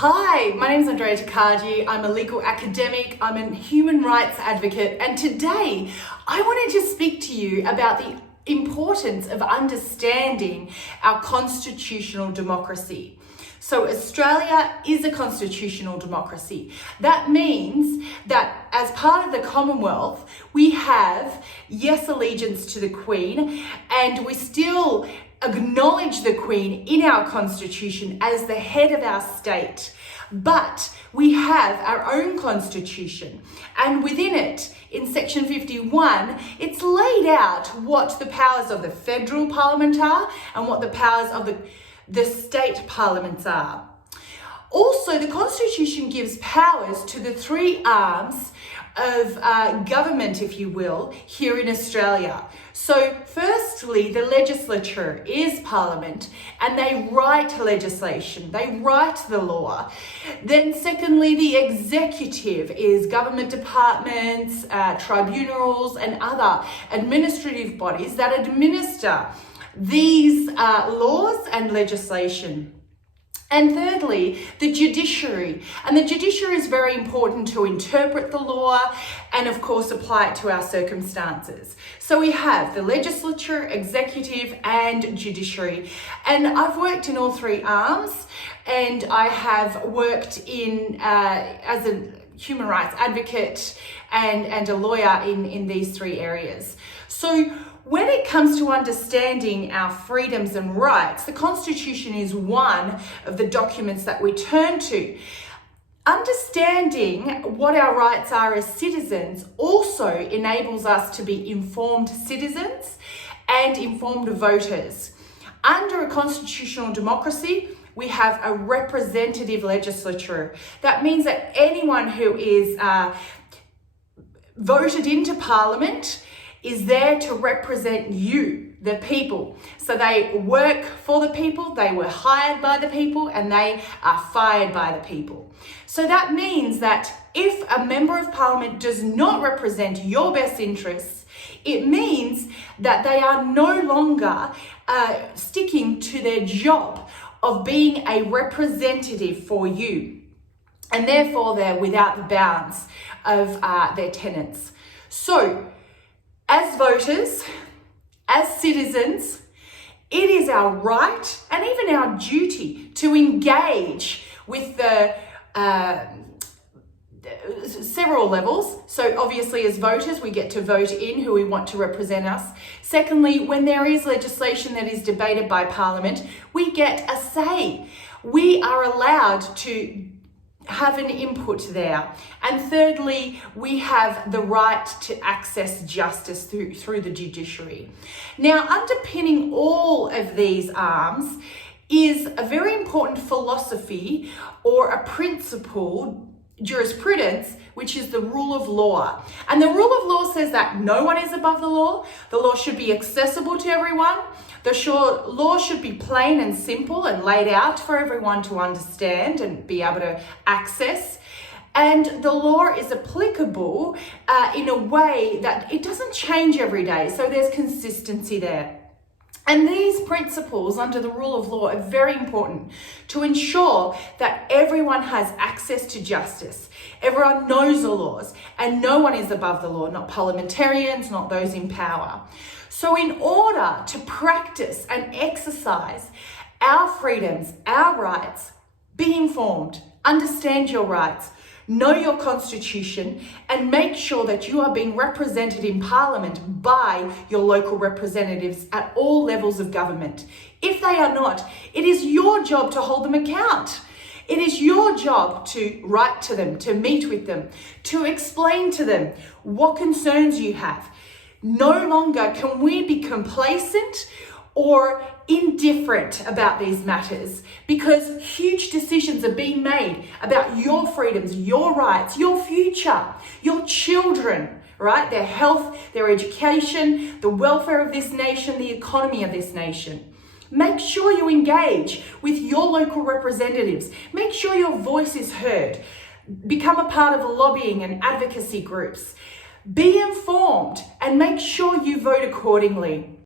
Hi, my name is Andrea Takagi. I'm a legal academic, I'm a human rights advocate, and today I wanted to speak to you about the importance of understanding our constitutional democracy. So Australia is a constitutional democracy. That means that as part of the Commonwealth, we have, yes, allegiance to the Queen, and we still acknowledge the Queen in our constitution as the head of our state. But we have our own constitution, and within it, in section 51, it's laid out what the powers of the federal parliament are and what the powers of the state parliaments are. Also, the Constitution gives powers to the three arms of government, if you will, here in Australia. So firstly, the legislature is Parliament, and they write legislation, they write the law. Then secondly, the executive is government departments, tribunals, and other administrative bodies that administer these laws and legislation. And thirdly, the judiciary. And the judiciary is very important to interpret the law and, of course, apply it to our circumstances. So we have the legislature, executive, and judiciary. And I've worked in all three arms, and I have worked in as a human rights advocate and a lawyer in these three areas. So when it comes to understanding our freedoms and rights, the Constitution is one of the documents that we turn to. Understanding what our rights are as citizens also enables us to be informed citizens and informed voters. Under a constitutional democracy, we have a representative legislature. That means that anyone who is voted into Parliament is there to represent you, the people. So they work for the people, they were hired by the people, and they are fired by the people. So that means that if a member of Parliament does not represent your best interests, it means that they are no longer sticking to their job of being a representative for you. And therefore they're without the bounds of their tenets. So, as voters, as citizens, it is our right and even our duty to engage with the several levels. So obviously as voters, we get to vote in who we want to represent us. Secondly, when there is legislation that is debated by Parliament, we get a say. We are allowed to have an input there. And thirdly, we have the right to access justice through the judiciary. Now, underpinning all of these arms is a very important philosophy or a principle, jurisprudence, which is the rule of law. And the rule of law says that no one is above the law. The law should be accessible to everyone. The law should be plain and simple and laid out for everyone to understand and be able to access. And the law is applicable in a way that it doesn't change every day. So there's consistency there. And these principles under the rule of law are very important to ensure that everyone has access to justice. Everyone knows the laws, and no one is above the law, not parliamentarians, not those in power. So in order to practice and exercise our freedoms, our rights, be informed, understand your rights, know your constitution, and make sure that you are being represented in Parliament by your local representatives at all levels of government. If they are not, it is your job to hold them account. It is your job to write to them, to meet with them, to explain to them what concerns you have. No longer can we be complacent or indifferent about these matters, because huge decisions are being made about your freedoms, your rights, your future, your children, right? Their health, their education, the welfare of this nation, the economy of this nation. Make sure you engage with your local representatives. Make sure your voice is heard. Become a part of lobbying and advocacy groups. Be informed and make sure you vote accordingly.